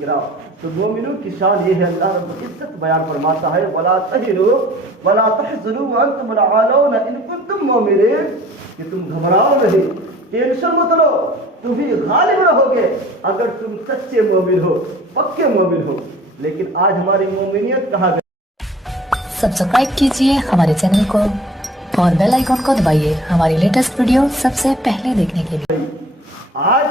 کرام تو مومنوں کی شان یہ ہے اللہ رب العزت بیان فرماتا ہے ولا تہنوا ولا تحزنوا وانتم الاعلون ان کنتم مؤمنین کہ تم گھبراؤ نہیں ٹینشن مت لو تم ہی غالب رہو گے اگر تم سچے مومن ہو پکے مومن ہو لیکن آج ہماری مومنیت کہاں گئی سبسکرائب کیجئے ہمارے چینل کو اور بیل آئیکن کو دبائیے ہماری لیٹسٹ ویڈیو سب سے پہلے دیکھنے کے لیے آج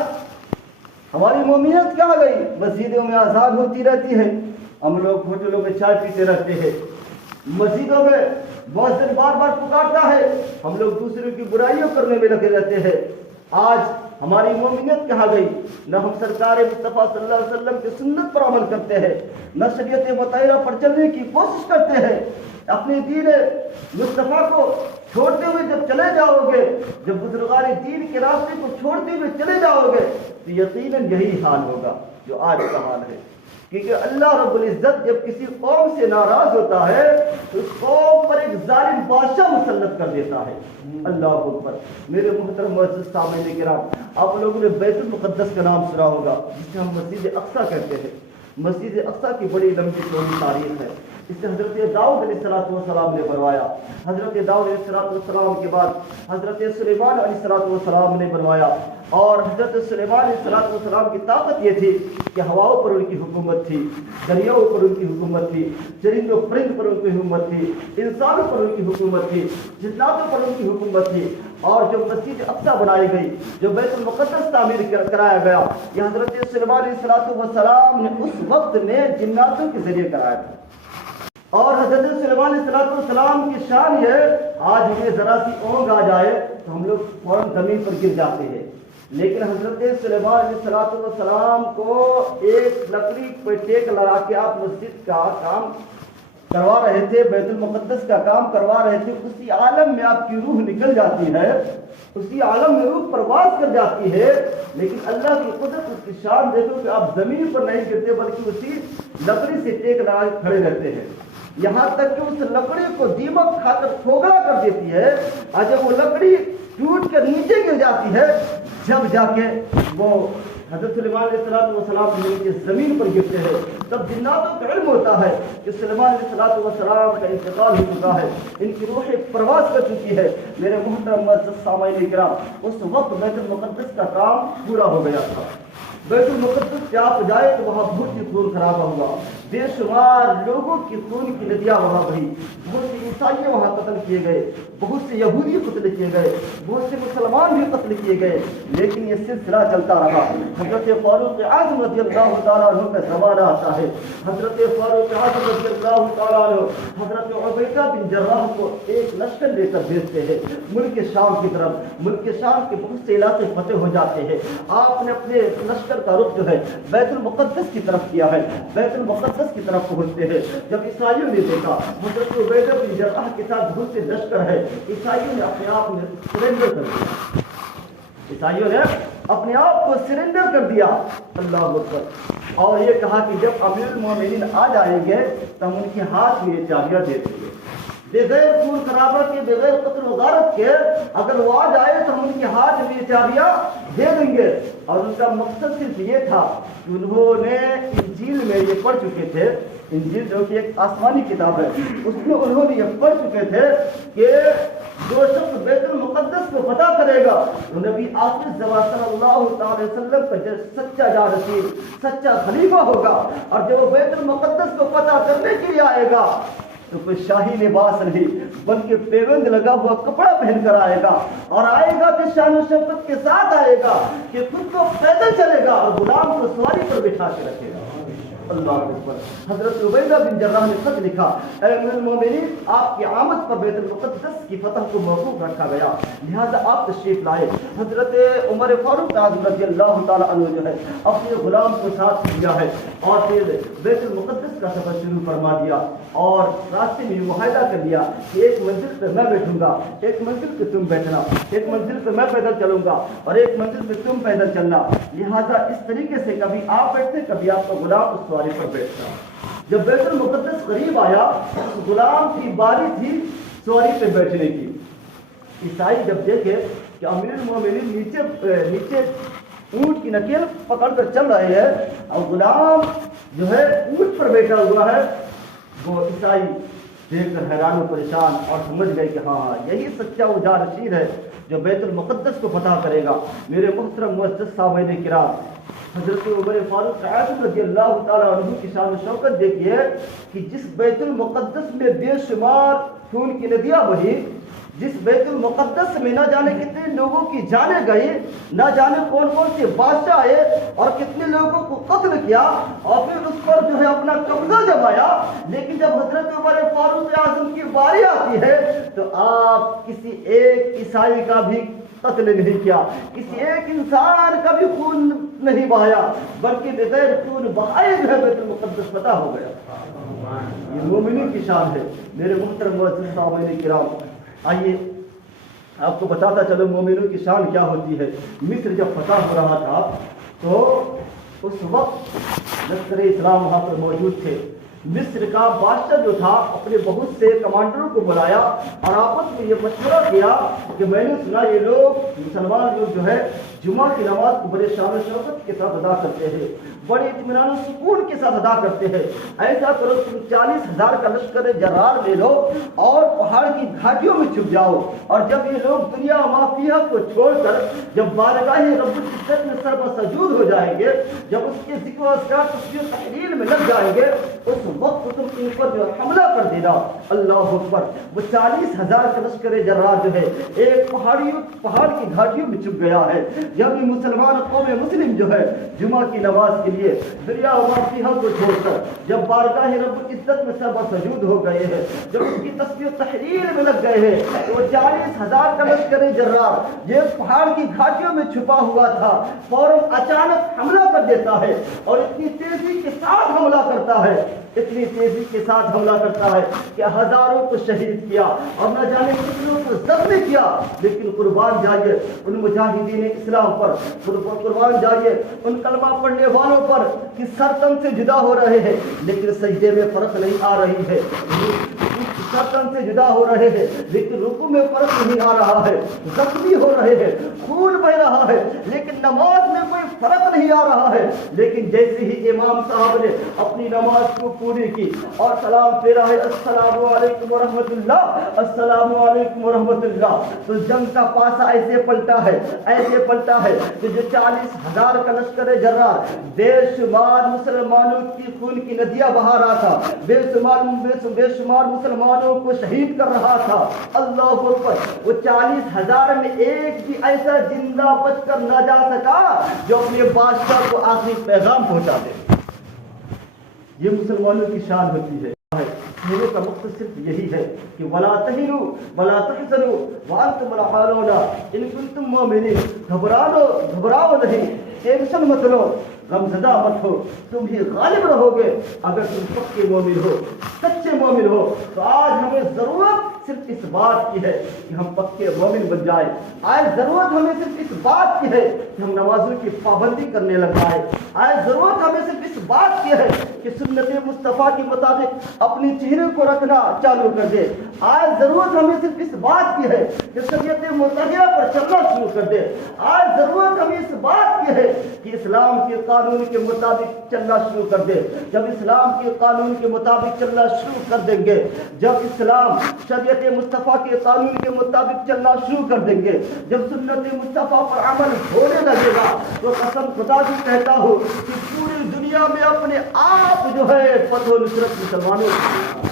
ہماری مومنیت کہاں گئی مسجدوں میں آزاد ہوتی رہتی ہے ہم لوگ ہوٹلوں میں چائے پیتے رہتے ہیں مسجدوں میں بہت دن بار بار پکارتا ہے ہم لوگ دوسروں کی برائیوں کرنے میں لگے رہتے ہیں آج ہماری مومنیت کہاں گئی نہ ہم سرکار مصطفیٰ صلی اللہ علیہ وسلم کی سنت پر عمل کرتے ہیں نہ شریعت مطالعہ پر چلنے کی کوشش کرتے ہیں اپنے دین مصطفیٰ کو چھوڑتے ہوئے جب چلے جاؤ گے جب بزرگان دین کے راستے کو چھوڑتے ہوئے چلے جاؤ گے تو یقیناً یہی حال ہوگا جو آج کا حال ہے کیونکہ اللہ رب العزت جب کسی قوم سے ناراض ہوتا ہے تو اس قوم پر ایک ظالم بادشاہ مسلط کر دیتا ہے اللہ اکبر میرے محترم معزز سامعین کرام آپ لوگوں نے بیت المقدس کا نام سنا ہوگا جسے ہم مسجد اقصیٰ کہتے ہیں مسجد اقصیٰ کی بڑی لمبی چوڑی تاریخ ہے اسے حضرت داؤد علیہ السلام نے بنوایا حضرت داؤد علیہ السلام کے بعد حضرت سلیمان علیہ السلام نے بنوایا اور حضرت سلیمان علیہ السلام کی طاقت یہ تھی کہ ہواؤں پر ان کی حکومت تھی دریاؤں پر ان کی حکومت تھی چرندوں پرند پر ان کی حکومت تھی انسانوں پر ان کی حکومت تھی جناتوں پر ان کی حکومت تھی اور جو مسجد اقصیٰ بنائی گئی جو بیت المقدس تعمیر کرایا گیا یہ حضرت سلیمان علیہ السلام نے اس وقت میں جناتوں کے ذریعے کرایا تھا اور حضرت سلیمان علیہ السلام کی شان یہ آج ہمیں ذرا سی اونگ آ جائے تو ہم لوگ فوراً زمین پر گر جاتے ہیں لیکن حضرت سلیمان علیہ السلام کو ایک لکڑی پہ ٹیک لگا کے آپ مسجد کا کام کروا رہے تھے بیت المقدس کا کام کروا رہے تھے اسی عالم میں آپ کی روح نکل جاتی ہے اسی عالم میں روح پرواز کر جاتی ہے لیکن اللہ کی قدرت اس کی شان دیکھو کہ آپ زمین پر نہیں گرتے بلکہ اسی لکڑی سے ٹیک لگا کے کھڑے رہتے ہیں یہاں تک کہ اس لکڑی کو دیمک کھا کر کھوکھلا کر دیتی ہے اور جب وہ لکڑی ٹوٹ کر نیچے گر جاتی ہے جب جا کے وہ حضرت سلیمان علیہ السلام کے نیچے زمین پر گرتے ہیں تب جناتوں کا علم ہوتا ہے کہ سلیمان علیہ السلام کا انتقال ہو چکا ہے ان کی روح پرواز کر چکی ہے میرے محترم معزز سامعین کرام اس وقت بیت المقدس کا کام پورا ہو گیا تھا بیت المقدس سے آپ جائے تو وہاں بہت ہی خون خرابہ ہوا بے شمار لوگوں کی خون کی ندیاں وہاں بہی بہت سے عیسائی وہاں قتل کیے گئے بہت سے یہودی قتل کیے گئے بہت سے مسلمان بھی قتل کیے گئے لیکن یہ سلسلہ چلتا رہا حضرت فاروق اعظم رضی اللہ تعالیٰ عنہ کا زمانہ آتا ہے حضرت فاروق اعظم رضی اللہ تعالیٰ عنہ حضرت عبیدہ بن جراح کو ایک لشکر لے کر بھیجتے ہیں ملک شام کی طرف ملک شام کے بہت سے علاقے فتح ہو جاتے ہیں آپ نے اپنے لشکر کا رخ جو ہے بیت المقدس کی طرف کیا ہے بیت المقدس کی طرف پہنچتے ہیں جب عیسائیوں نے دیکھا حضرت عبیدہ بن جراح کے ساتھ بہت سے لشکر ہے عیسائیوں نے اپنے آپ میں سرنڈر کر دیا عیسائیوں نے اپنے آپ کو سرنڈر کر دیا اللہ اکبر اور یہ کہا کہ جب امیر المومنین آ جائیں گے تو ہم ان کے ہاتھ میں یہ چابیاں دے دیں گے بغیر خون خرابہ کے بغیر قتل و غارت کے اگر وہ آ جائے تو ہم ان کے ہاتھ میں یہ چابیاں دے دیں گے اور ان کا مقصد صرف یہ تھا کہ انہوں نے انجیل میں یہ پڑھ چکے تھے انجیل جو کہ ایک آسمانی کتاب ہے اس میں انہوں نے یہ پڑھ چکے تھے کہ جو شخص بیت المقدس کو فتح کرے گا وہ نبی آخر زمان صلی اللہ تعالی وسلم کا سچا جانشین سچا خلیفہ ہوگا اور جب وہ بیت المقدس کو فتح کرنے کے لیے آئے گا تو کوئی شاہی لباس نہیں بلکہ پیوند لگا ہوا کپڑا پہن کر آئے گا اور آئے گا کہ شان و شوکت کے ساتھ آئے گا کہ خود کو پیدل چلے گا اور غلام کو سواری پر بٹھا کے رکھے گا اللہ اکبر حضرت عبیدہ بن جراح نے خط لکھا اے امیر المومنین آپ کی آمد پر بیت المقدس کی فتح کو موقوف رکھا گیا لہذا آپ تشریف لائے حضرت عمر فاروق اعظم رضی اللہ تعالیٰ عنہ جو ہے اپنے غلام کو ساتھ لیا ہے اور پھر بیت المقدس کا سفر شروع فرما دیا اور راستے میں معاہدہ کر لیا کہ ایک منزل پہ میں بیٹھوں گا ایک منزل پہ تم بیٹھنا ایک منزل پہ میں پیدل چلوں گا اور ایک منزل پہ تم پیدل چلنا لہذا اس طریقے سے کبھی آپ بیٹھتے کبھی آپ کا غلام اس سواری پر بیٹھتا جب بیت المقدس قریب آیا اس غلام کی باری تھی سواری پہ بیٹھنے کی عیسائی جب دیکھے کہ امیر المومنین نیچے اونٹ کی نکیل پکڑ کر چل رہے ہیں اور غلام جو ہے اونٹ پر بیٹھا ہوا ہے. وہ عیسائی دیکھ کر حیران و پریشان اور سمجھ گئے کہ ہاں یہی سچا وہ جانشین ہے جو بیت المقدس کو فتح کرے گا. میرے محترم معزز سامعین کرام، حضرت عمر فاروق اعظم رضی اللہ تعالیٰ عنہ کی شان و شوکت دیکھیے کہ جس بیت المقدس میں بے شمار خون کی ندیاں بہی، جس بیت المقدس میں نہ جانے کتنے لوگوں کی جانیں گئی، نہ جانے کون کون سے بادشاہ آئے اور کتنے لوگوں کو قتل کیا اور پھر اس پر جو ہے اپنا قبضہ جمایا، لیکن جب حضرت عمر فاروق اعظم کی باری آتی ہے تو آپ کسی ایک عیسائی کا بھی قتل نہیں کیا، کسی ایک انسان کا بھی خون نہیں بہایا، بلکہ بغیر خون بہائے جو ہے بیت المقدس فتح ہو گیا. یہ مومنین کی شان ہے. میرے محترم معزز سامعین کرام، آئیے آپ کو بتاتا چلو مومنوں کی شان کیا ہوتی ہے. مصر جب فتح ہو رہا تھا تو اس وقت لشکر اسلام وہاں پر موجود تھے. مصر کا بادشاہ جو تھا اپنے بہت سے کمانڈروں کو بلایا اور آپس میں یہ مشورہ کیا کہ میں نے سنا یہ لوگ مسلمان لوگ جو ہے جمعہ کی نماز کو بڑے شان و شوکت کے ساتھ ادا کرتے ہیں، بڑے اطمینان و سکون کے ساتھ ادا کرتے ہیں. ایسا کرو تم 40,000 کا لشکر جرار لے لو اور پہاڑ کی گھاٹیوں میں چھپ جاؤ، اور جب یہ لوگ دنیا مافیہ کو چھوڑ کر جب بارگاہ رب العزت میں سر بسجود ہو جائیں گے، جب اس کے ذکر و اذکار تسبیح و تحلیل میں لگ جائیں گے، اس وقت تم ان پر جو حملہ کر دینا. اللہ اکبر. وہ 40,000 کا لشکر جرار جو ہے ایک پہاڑ کی گھاٹیوں میں چھپ گیا ہے. جب یہ مسلمان قوم مسلم جو ہے جمعہ کی نماز کے لیے دریا مافیہ کو چھوڑ کر جب بارگاہ رب العزت میں سر بسجود ہو گئے ہیں، جب اس کی تسبیح و تحلیل میں لگ گئے ہیں، تو وہ 40,000 کا لشکر جرار یہ پہاڑ کی گھاٹیوں میں چھپا ہوا تھا فوراً اچانک حملہ کر دیتا ہے اور اتنی تیزی کے ساتھ حملہ کرتا ہے، اتنی تیزی کے ساتھ حملہ کرتا ہے کہ ہزاروں کو شہید کیا اور نہ جانے کتنوں کو زخمی کیا. لیکن قربان جائیے ان مجاہدین اسلام پر، قربان جائیے ان کلمہ پڑھنے والوں پر کہ سر تن سے جدا ہو رہے ہیں لیکن سجدے میں فرق نہیں آ رہی ہے، سر تن سے جدا ہو رہے ہیں لیکن رکوع میں فرق نہیں آ رہا ہے، زخمی ہو رہے ہیں، خون بہ رہا ہے لیکن نماز میں کوئی فرق نہیں آ رہا ہے. لیکن جیسے ہی امام صاحب نے اپنی نماز کو پوری کی اور سلام پھیرا ہے السلام علیکم ورحمۃ اللہ، السلام علیکم ورحمۃ اللہ، تو جنگ کا پاسا ایسے پلٹا ہے کہ جو 40,000 کا لشکر جرار بے شمار مسلمانوں کی خون کی ندیاں بہا رہا تھا، بے شمار مسلمانوں کو شہید کر رہا تھا. اللہ اکبر. وہ 40,000 میں ایک بھی ایسا زندہ بچ کر نہ جا سکا جو اپنے بادشاہ کو آخری پیغام پہنچا دے. یہ مسلمانوں کی شان ہوتی ہے. میرے کا مقصد صرف یہی ہے کہ ولا تہنوا ولا تحزنوا وانتم الاعلون ان کنتم مؤمنین. گھبراؤ نہیں، ٹینشن مت لو، غمزدہ مت ہو، تم ہی غالب رہو گے اگر تم پکے مومن ہو، سچے مومن ہو. تو آج ہمیں ضرورت صرف اس بات کی ہے کہ ہم پکے مومن بن جائیں. آج ضرورت ہمیں صرف اس بات کی ہے کہ ہم نمازوں کی پابندی کرنے لگ جائیں. آج ضرورت ہمیں صرف اس بات کی ہے کہ سنت مصطفیٰ کے مطابق اپنی چہرے کو رکھنا چالو کر دے. آج ضرورت ہمیں صرف اس بات کی ہے کہ شریعت مطہرہ پر چلنا شروع کر دے. آج ضرورت ہمیں اس بات کی ہے کہ اسلام کے قانون کے مطابق چلنا شروع کر دے. جب اسلام کے قانون کے مطابق چلنا شروع کر دیں گے، جب اسلام شریعت مصطفیٰ کے قانون کے مطابق چلنا شروع کر دیں گے، جب سنت مصطفیٰ پر عمل ہونے لگے گا، تو قسم خدا کی کہتا ہوں کہ پوری دنیا میں اپنے آپ جو ہے فتح و نصرت مسلمانوں